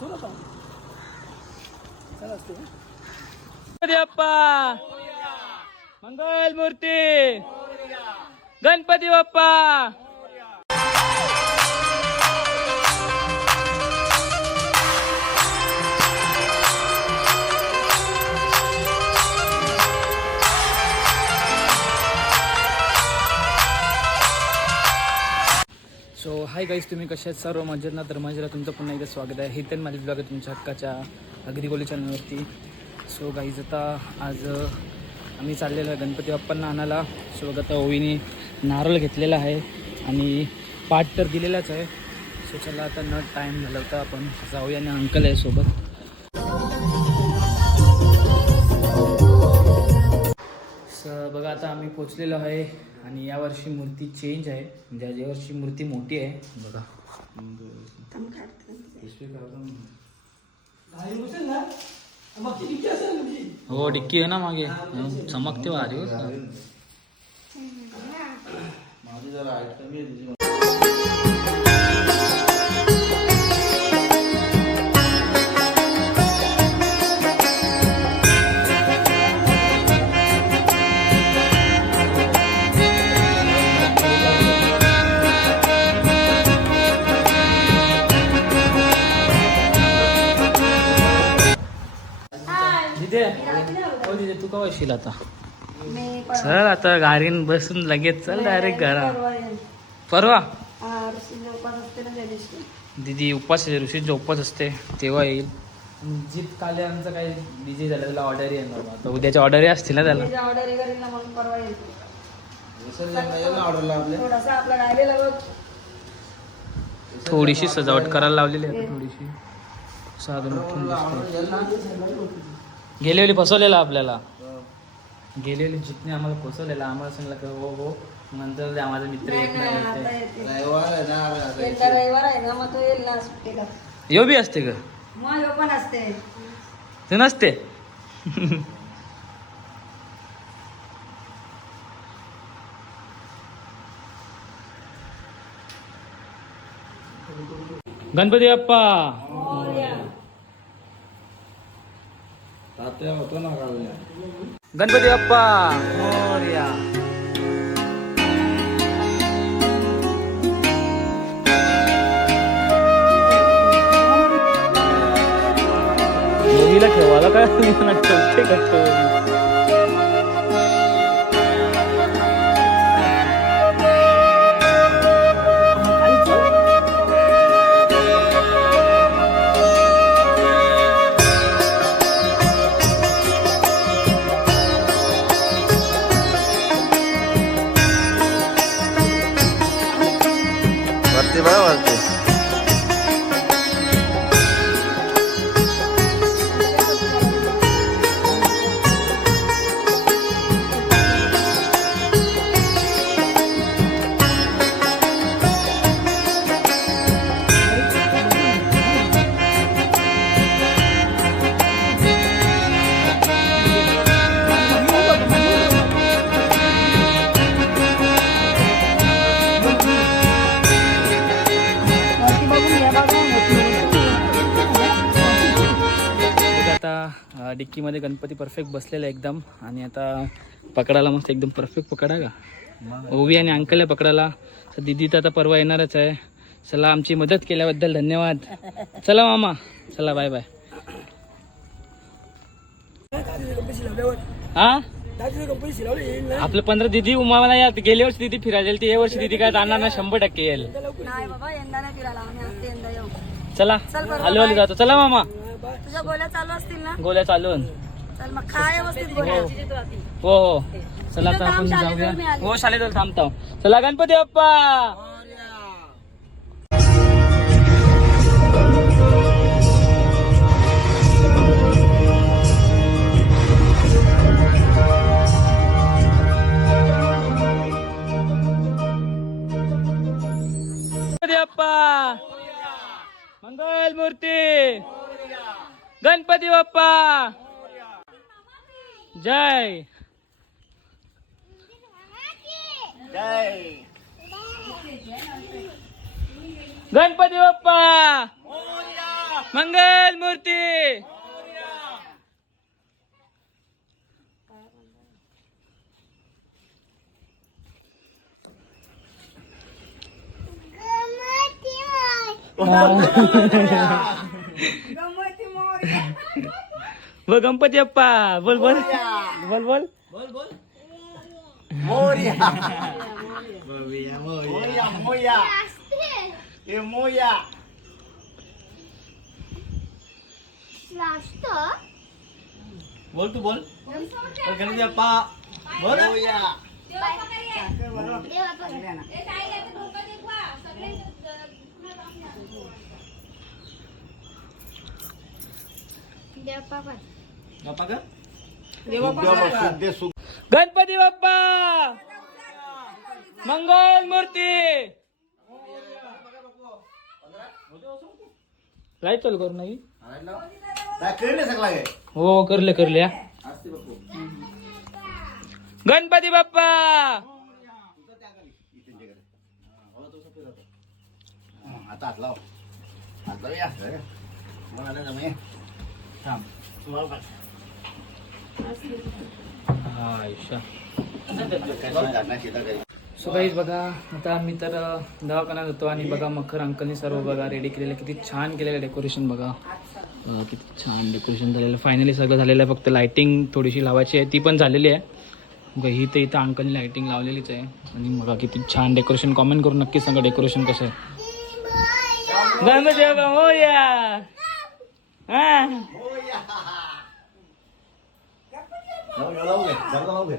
गणपती बाप्पा मंगल मूर्ती, Ganpati Bappa. So hi guys, तुम्ही कशा आहेत? सर्व मजेत ना? तर मजेला तुमचं पुन्हा एकदा स्वागत आहे. हे तर माझे ब्लॉग आहे तुमच्या हक्काच्या अगदी बोली चॅनलवरती. सो गाईज, आता आज आम्ही चाललेलो आहे गणपती बाप्पांना आणायला. सो आता ओवीने नारळ घेतलेला आहे आणि पाठ तर दिलेलाच आहे. सो चला आता न टाईम झाला होता, आपण जाऊया आणि अंकल आहे सोबत. बघा आता आम्ही पोचलेलो आहे आणि यावर्षी मूर्ती चेंज आहे, म्हणजे यावर्षी मूर्ती मोठी आहे. बघा हो, डिक्की आहे ना मागे, चमकते भारी. माझी जरा हाईट कमी आहे तुझी. तू का वशील आता? चल आता गाडीन बसून लगेच चल डायरेक्ट घरा. परवा दीदी उपास आहे, ऋषींचा उपास असते तेव्हा येईल. जीत काले आमचं काही डीजे झालं, त्याला ऑर्डर येणार. आता उद्याच्या ऑर्डर असतील ना त्याला. थोडीशी सजावट करायला लावलेली आहे, थोडीशी साधन गेले वेळी फसवलेला आपल्याला. गेलेली जितने आम्हाला फसवलेला, आम्हाला सांगला की हो हो, नंतर माझा मित्र येत नाही. यो बी असते का? ते नसते. गणपती बाप्पा होतो ना, गणपती बाप्पा मोरया. नदीला ठेवायला काय ठेवते का? डिक्कीमध्ये गणपती परफेक्ट बसलेला एकदम. आणि आता पकडायला मस्त एकदम परफेक्ट पकडा का. ओवी आणि अंकल आहे पकडायला. तर दिदी तर आता परवा येणारच आहे. चला, आमची मदत केल्याबद्दल धन्यवाद. चला मामा, चला बाय बाय. हा आपलं 15 दिदी उमाला या गेल्या वर्षी दिदी फिरायला गेली, या वर्षी दिदी काय जाणार ना 100% येईल. चला आलो आलो जातो. चला मामा, तुझ्या गोळ्या चालू असतील ना? गोळ्या चालू. चल मग खा व्यवस्थित गोळ्या. हो हो, चला आता आपण जाऊया. हो, शाळेत थांबतो. चला, गणपती बाप्पा. गणपती बाप्पा मंगल मूर्ती, गणपती बाप्पा जय जय. गणपती बाप्पा मोरया. मंगल मूर्ती बोल गणपती बाप्पा बोल बोल बोल बोल मोया मोया मोया हे मोया बोल तू बोल गणपती बाप्पा बोल मोया बाप्पा का गणपती बाप्पा मंगल मूर्ती लाईट चालू करू नाही हो करले करले गणपती बाप्पा आता हात लाव हात लाव या मला जमे थांब सो गाईज बघा आता मी तर दवाखान्यात होतो आणि बघा मखर अंकलनी सर्व बघा रेडी केलेलं किती छान केलेलं डेकोरेशन बघा किती छान डेकोरेशन झालेलं फायनली सगळं झालेलं आहे फक्त लायटिंग थोडीशी लावायची आहे ती पण झालेली आहे बघा ही तर इथं अंकलनी लायटिंग लावलेलीच आहे आणि बघा किती छान डेकोरेशन कॉमेंट करून नक्की सांगा डेकोरेशन कसं आहे गणपती बाप्पा मोरया हा लाव घे